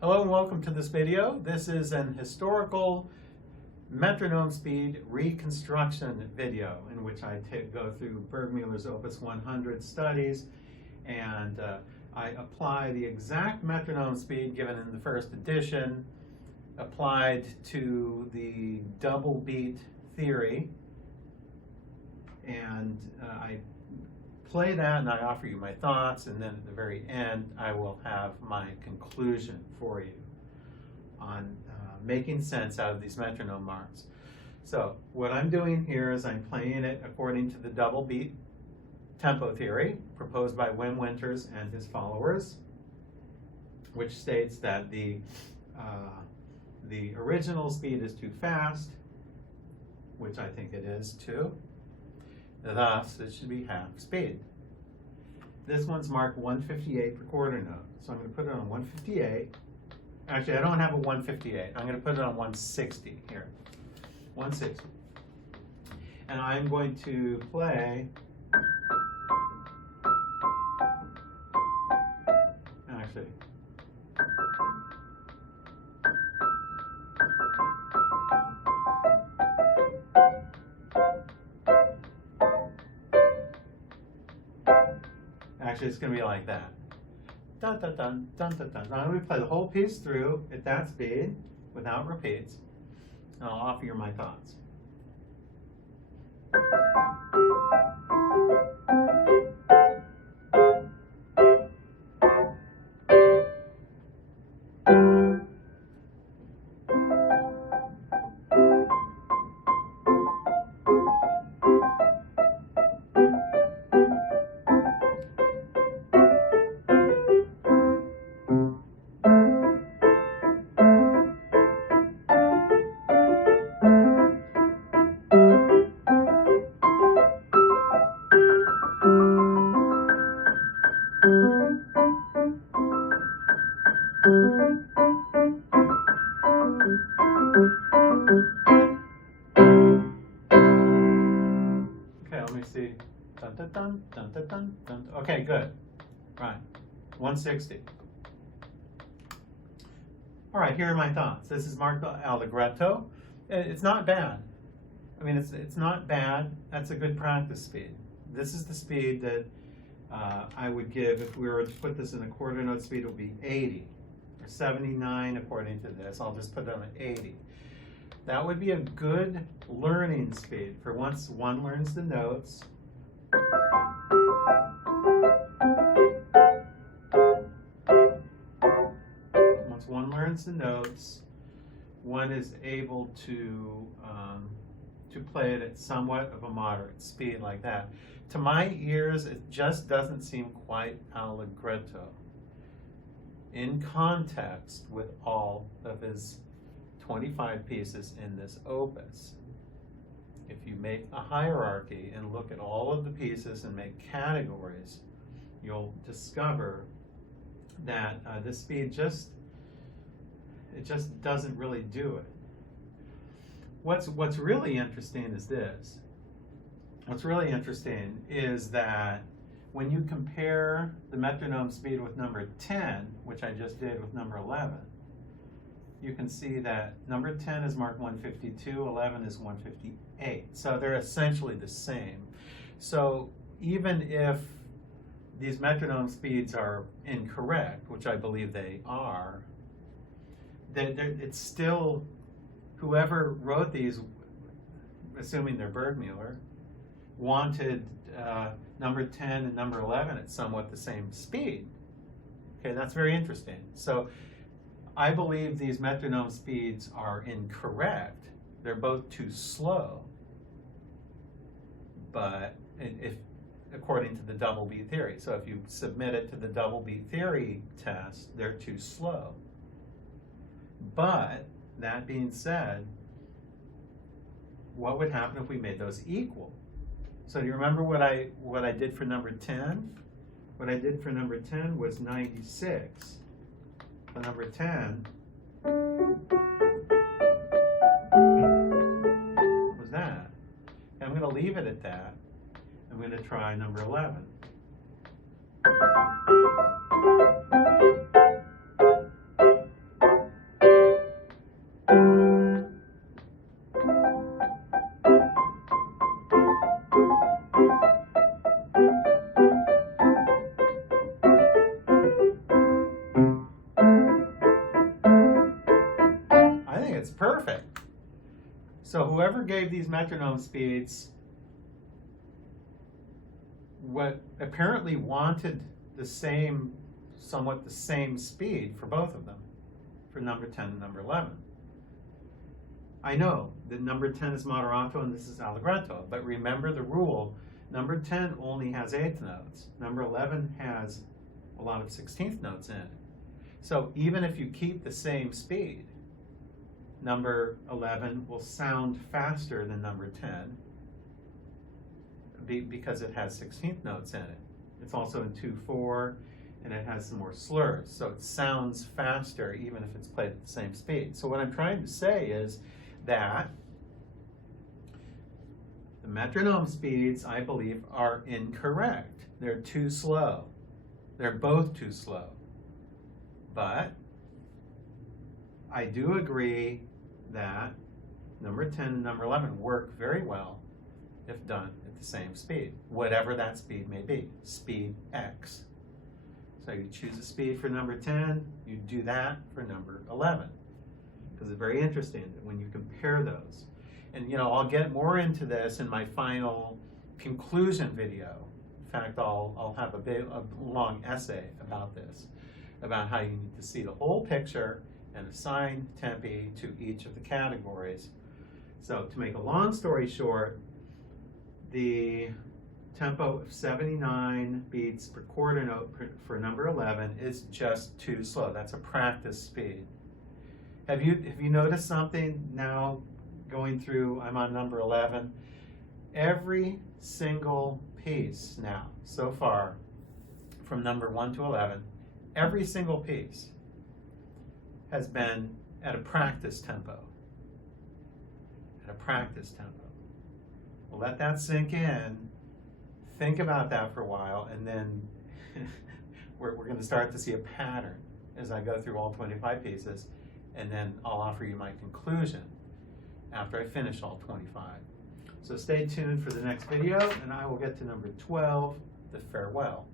Hello and welcome to this video. This is an historical metronome speed reconstruction video in which I go through BURGMÜLLER's opus 100 studies and I apply the exact metronome speed given in the first edition applied to the double beat theory, and I play that and I offer you my thoughts, and then at the very end I will have my conclusion for you on making sense out of these metronome marks. So what I'm doing here is I'm playing it according to the double beat tempo theory proposed by Wim Winters and his followers, which states that the original speed is too fast, which I think it is too. Thus, it should be half speed. This one's marked 158 per quarter note. So I'm going to put it on 158. Actually, I don't have a 158. I'm going to put it on 160 here. 160. And I'm going to play. Actually. Actually, it's going to be like that. Dun, dun, dun, dun, dun, dun. Now I'm going to play the whole piece through at that speed without repeats, and I'll offer you my thoughts. See. Dun, dun, dun, dun, dun, dun, dun. Okay, good. Right. 160. All right, here are my thoughts. This is marked allegretto. It's not bad. I mean, it's not bad. That's a good practice speed. This is the speed that I would give if we were to put this in a quarter note speed. It would be 80 or 79 according to this. I'll just put them at 80. That would be a good learning speed for once one learns the notes. Once one learns the notes, one is able to play it at somewhat of a moderate speed like that. To my ears, it just doesn't seem quite allegretto in context with all of his 25 pieces in this opus. If you make a hierarchy and look at all of the pieces and make categories, you'll discover that this speed just doesn't really do it. What's really interesting is this. What's really interesting is that when you compare the metronome speed with number 10, which I just did with number 11, you can see that number 10 is marked 152, 11 is 158. So they're essentially the same. So even if these metronome speeds are incorrect, which I believe they are, it's still, whoever wrote these, assuming they're BURGMÜLLER, wanted number 10 and number 11 at somewhat the same speed. Okay, that's very interesting. So I believe these metronome speeds are incorrect. They're both too slow. But if according to the double beat theory. So if you submit it to the double beat theory test, they're too slow. But that being said, what would happen if we made those equal? So do you remember what I did for number 10? What I did for number 10 was 96. For number 10 was that. And I'm going to leave it at that. I'm going to try number 11. So whoever gave these metronome speeds apparently wanted the same, somewhat the same speed for both of them, for number 10 and number 11. I know that number 10 is moderato and this is allegretto, but remember the rule, number 10 only has eighth notes. Number 11 has a lot of 16th notes in it. So even if you keep the same speed, number 11 will sound faster than number 10 because it has 16th notes in it. It's also in 2/4 and it has some more slurs. So it sounds faster even if it's played at the same speed. So what I'm trying to say is that the metronome speeds, I believe, are incorrect. They're too slow. They're both too slow. But I do agree that number 10 and number 11 work very well if done at the same speed, whatever that speed may be, speed X. So you choose a speed for number 10, you do that for number 11. Because it's very interesting that when you compare those. And I'll get more into this in my final conclusion video. In fact, I'll have a long essay about this, about how you need to see the whole picture and assign tempi to each of the categories. So to make a long story short, the tempo of 79 beats per quarter note for number 11 is just too slow. That's a practice speed. Have you noticed something now going through, I'm on number 11, every single piece now, so far, from number 1 to 11, every single piece has been at a practice tempo. At a practice tempo. We'll let that sink in, think about that for a while, and then we're going to start to see a pattern as I go through all 25 pieces, and then I'll offer you my conclusion after I finish all 25. So stay tuned for the next video, and I will get to number 12, the farewell.